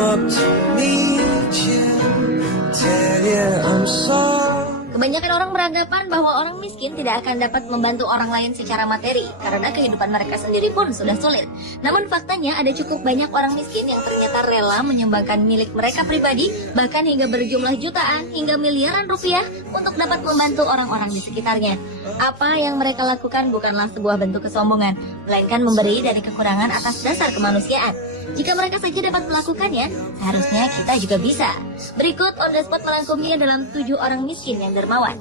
up to meet you, tell you I'm sorry. Kebanyakan orang beranggapan bahwa orang miskin tidak akan dapat membantu orang lain secara materi karena kehidupan mereka sendiri pun sudah sulit. Namun faktanya ada cukup banyak orang miskin yang ternyata rela menyumbangkan milik mereka pribadi, bahkan hingga berjumlah jutaan hingga miliaran rupiah untuk dapat membantu orang-orang di sekitarnya. Apa yang mereka lakukan bukanlah sebuah bentuk kesombongan, melainkan memberi dari kekurangan atas dasar kemanusiaan. Jika mereka saja dapat melakukannya, seharusnya kita juga bisa. Berikut On The Spot merangkumnya dalam 7 orang miskin yang dermawan.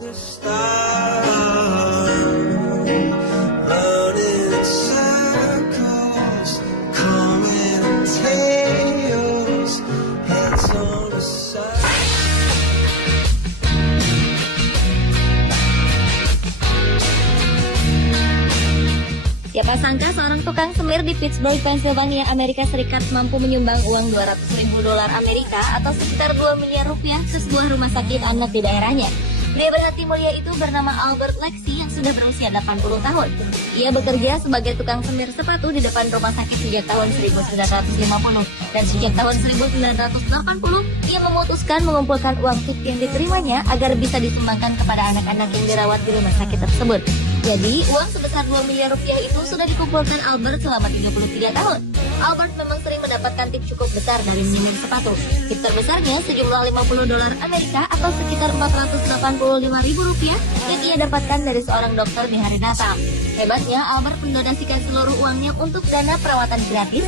Siapa sangka seorang tukang semir di Pittsburgh, Pennsylvania, Amerika Serikat mampu menyumbang uang $200.000 Amerika atau sekitar 2 miliar rupiah ke sebuah rumah sakit anak di daerahnya. Pria berhati mulia itu bernama Albert Lexie yang sudah berusia 80 tahun. Ia bekerja sebagai tukang semir sepatu di depan rumah sakit sejak tahun 1950 dan sejak tahun 1980 ia memutuskan mengumpulkan uang tip yang diterimanya agar bisa disumbangkan kepada anak-anak yang dirawat di rumah sakit tersebut. Jadi, uang sebesar 2 miliar rupiah itu sudah dikumpulkan Albert selama 33 tahun. Albert memang sering mendapatkan tip cukup besar dari menyemir sepatu. Tip terbesarnya sejumlah $50 Amerika atau sekitar 485.000 rupiah yang ia dapatkan dari seorang dokter di hari Natal. Hebatnya, Albert mendonasikan seluruh uangnya untuk dana perawatan gratis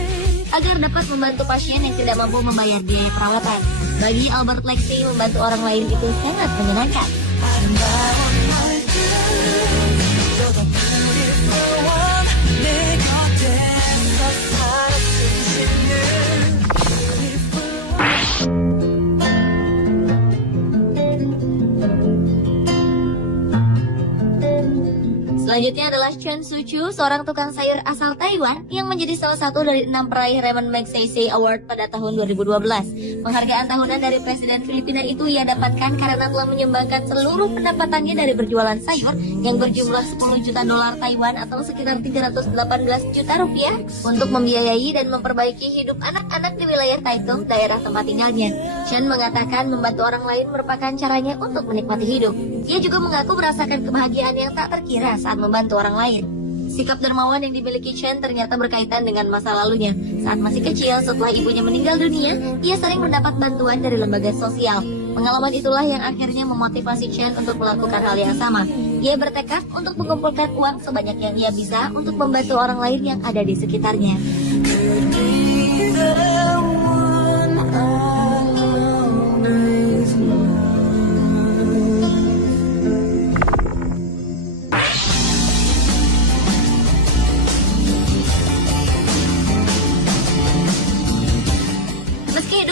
agar dapat membantu pasien yang tidak mampu membayar biaya perawatan. Bagi Albert Lexie, membantu orang lain itu sangat menyenangkan. Selanjutnya adalah Chen Suchu, seorang tukang sayur asal Taiwan yang menjadi salah satu dari 6 peraih Raymond Magsaysay Award pada tahun 2012. Penghargaan tahunan dari Presiden Filipina itu ia dapatkan karena telah menyumbangkan seluruh pendapatannya dari berjualan sayur yang berjumlah $10 juta Taiwan atau sekitar 318 juta rupiah untuk membiayai dan memperbaiki hidup anak-anak di wilayah Taitung, daerah tempat tinggalnya. Chen mengatakan membantu orang lain merupakan caranya untuk menikmati hidup. Ia juga mengaku merasakan kebahagiaan yang tak terkira saat membantu orang lain. Sikap dermawan yang dimiliki Chen ternyata berkaitan dengan masa lalunya. Saat masih kecil, setelah ibunya meninggal dunia, ia sering mendapat bantuan dari lembaga sosial. Pengalaman itulah yang akhirnya memotivasi Chen untuk melakukan hal yang sama. Ia bertekad untuk mengumpulkan uang sebanyak yang ia bisa untuk membantu orang lain yang ada di sekitarnya.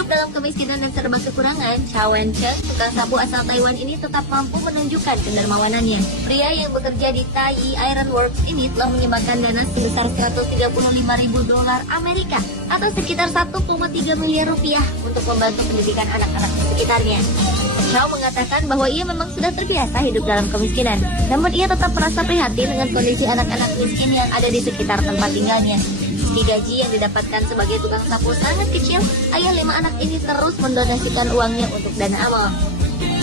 Dalam kemiskinan dan serba kekurangan, Chow Wen-cheng, tukang sapu asal Taiwan ini tetap mampu menunjukkan kedermawanannya. Pria yang bekerja di Tayi Iron Works ini telah menyumbangkan dana sebesar $135.000 Amerika atau sekitar 1,3 miliar rupiah untuk membantu pendidikan anak-anak di sekitarnya. Chow mengatakan bahwa ia memang sudah terbiasa hidup dalam kemiskinan, namun ia tetap merasa prihatin dengan kondisi anak-anak miskin yang ada di sekitar tempat tinggalnya. Meski gaji yang didapatkan sebagai tukang sapu sangat kecil, ayah 5 anak ini terus mendonasikan uangnya untuk dana amal.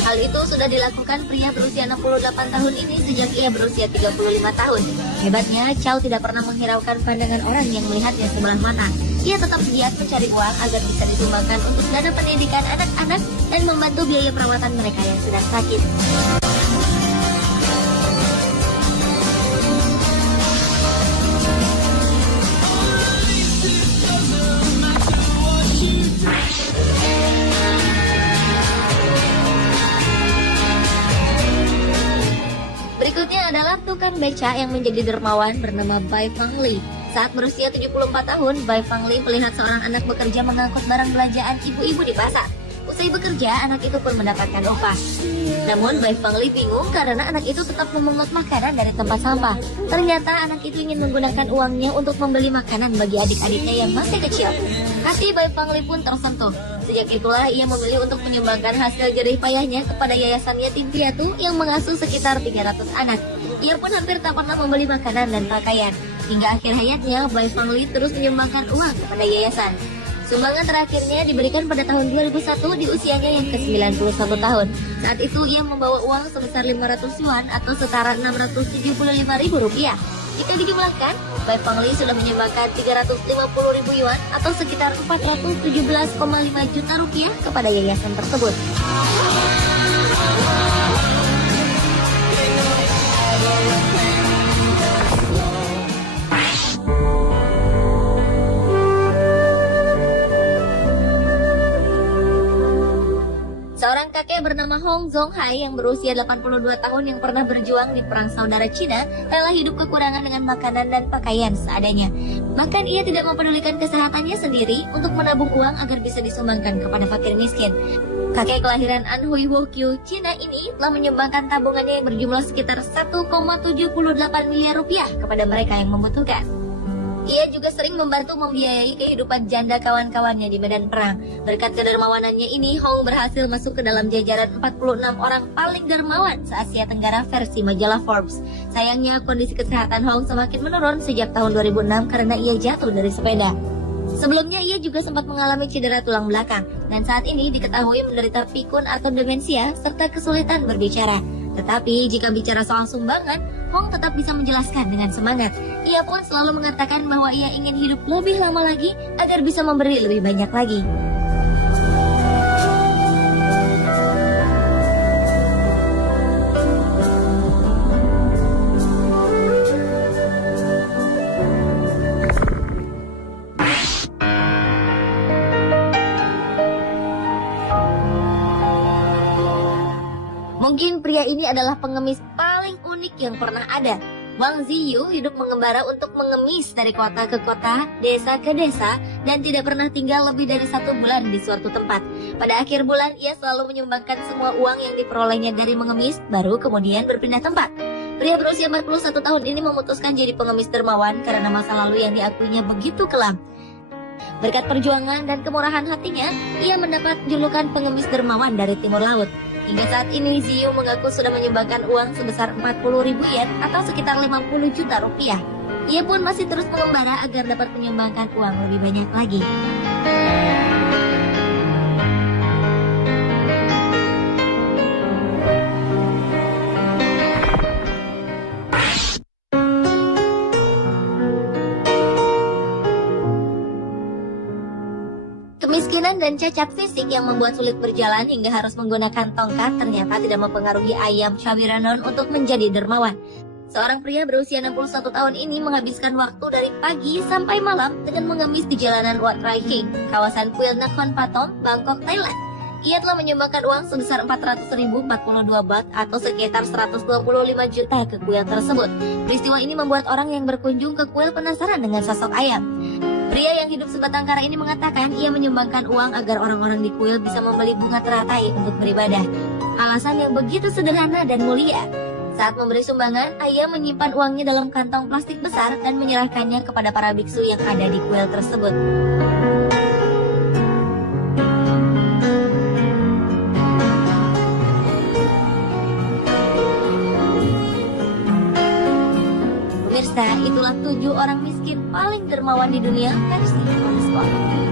Hal itu sudah dilakukan pria berusia 68 tahun ini sejak ia berusia 35 tahun. Hebatnya, Chow tidak pernah menghiraukan pandangan orang yang melihatnya sebelah mata. Ia tetap giat mencari uang agar bisa disumbangkan untuk dana pendidikan anak-anak dan membantu biaya perawatan mereka yang sedang sakit. Berikutnya adalah tukang beca yang menjadi dermawan bernama Bai Fangli. Saat berusia 74 tahun, Bai Fangli melihat seorang anak bekerja mengangkut barang belanjaan ibu-ibu di pasar. Usai bekerja, anak itu pun mendapatkan upah. Namun, Bai Fangli bingung karena anak itu tetap memungut makanan dari tempat sampah. Ternyata anak itu ingin menggunakan uangnya untuk membeli makanan bagi adik-adiknya yang masih kecil. Hati Bai Fangli pun tersentuh. Sejak itulah ia memilih untuk menyumbangkan hasil jerih payahnya kepada yayasan yatim piatu yang mengasuh sekitar 300 anak. Ia pun hampir tak pernah membeli makanan dan pakaian. Hingga akhir hayatnya, Bai Fangli terus menyumbangkan uang kepada yayasan. Sumbangan terakhirnya diberikan pada tahun 2001 di usianya yang ke-91 tahun. Saat itu ia membawa uang sebesar 500 yuan atau setara Rp675.000. Jika dijumlahkan, Bai Fengli sudah menyumbangkan 350.000 yuan atau sekitar 417,5 juta rupiah kepada yayasan tersebut. Seorang kakek bernama Hong Zonghai yang berusia 82 tahun yang pernah berjuang di Perang Saudara Cina rela hidup kekurangan dengan makanan dan pakaian seadanya. Bahkan ia tidak mempedulikan kesehatannya sendiri untuk menabung uang agar bisa disumbangkan kepada fakir miskin. Kakek kelahiran Anhui Wokyu, Cina ini telah menyumbangkan tabungannya yang berjumlah sekitar 1,78 miliar rupiah kepada mereka yang membutuhkan. Ia juga sering membantu membiayai kehidupan janda kawan-kawannya di medan perang. Berkat kedermawanannya ini, Hong berhasil masuk ke dalam jajaran 46 orang paling dermawan se-Asia Tenggara versi majalah Forbes. Sayangnya, kondisi kesehatan Hong semakin menurun sejak tahun 2006 karena ia jatuh dari sepeda. Sebelumnya, ia juga sempat mengalami cedera tulang belakang, dan saat ini diketahui menderita pikun atau demensia serta kesulitan berbicara. Tetapi jika bicara soal sumbangan, Hong tetap bisa menjelaskan dengan semangat. Ia pun selalu mengatakan bahwa ia ingin hidup lebih lama lagi agar bisa memberi lebih banyak lagi. Mungkin pria ini adalah pengemis paling unik yang pernah ada. Wang Ziyu hidup mengembara untuk mengemis dari kota ke kota, desa ke desa, dan tidak pernah tinggal lebih dari 1 bulan di suatu tempat. Pada akhir bulan, ia selalu menyumbangkan semua uang yang diperolehnya dari mengemis, baru kemudian berpindah tempat. Pria berusia 41 tahun ini memutuskan jadi pengemis dermawan karena masa lalu yang diakuinya begitu kelam. Berkat perjuangan dan kemurahan hatinya, ia mendapat julukan pengemis dermawan dari Timur Laut. Hingga saat ini, Ziyu mengaku sudah menyumbangkan uang sebesar 40.000 yen atau sekitar 50 juta rupiah. Ia pun masih terus mengembara agar dapat menyumbangkan uang lebih banyak lagi. Kemiskinan dan cacat fisik yang membuat sulit berjalan hingga harus menggunakan tongkat ternyata tidak mempengaruhi Ayam Chabiranon untuk menjadi dermawan. Seorang pria berusia 61 tahun ini menghabiskan waktu dari pagi sampai malam dengan mengemis di jalanan Wat Rai King, kawasan kuil Nakhon Pathom, Bangkok, Thailand. Ia telah menyumbangkan uang sebesar 400.042 baht atau sekitar 125 juta ke kuil tersebut. Peristiwa ini membuat orang yang berkunjung ke kuil penasaran dengan sosok Ayam. Pria yang hidup sebatang kara ini mengatakan ia menyumbangkan uang agar orang-orang di kuil bisa membeli bunga teratai untuk beribadah. Alasan yang begitu sederhana dan mulia. Saat memberi sumbangan, Ayam menyimpan uangnya dalam kantong plastik besar dan menyerahkannya kepada para biksu yang ada di kuil tersebut. Pemirsa, itulah 7 orang miskin paling dermawan di dunia versi Forbes.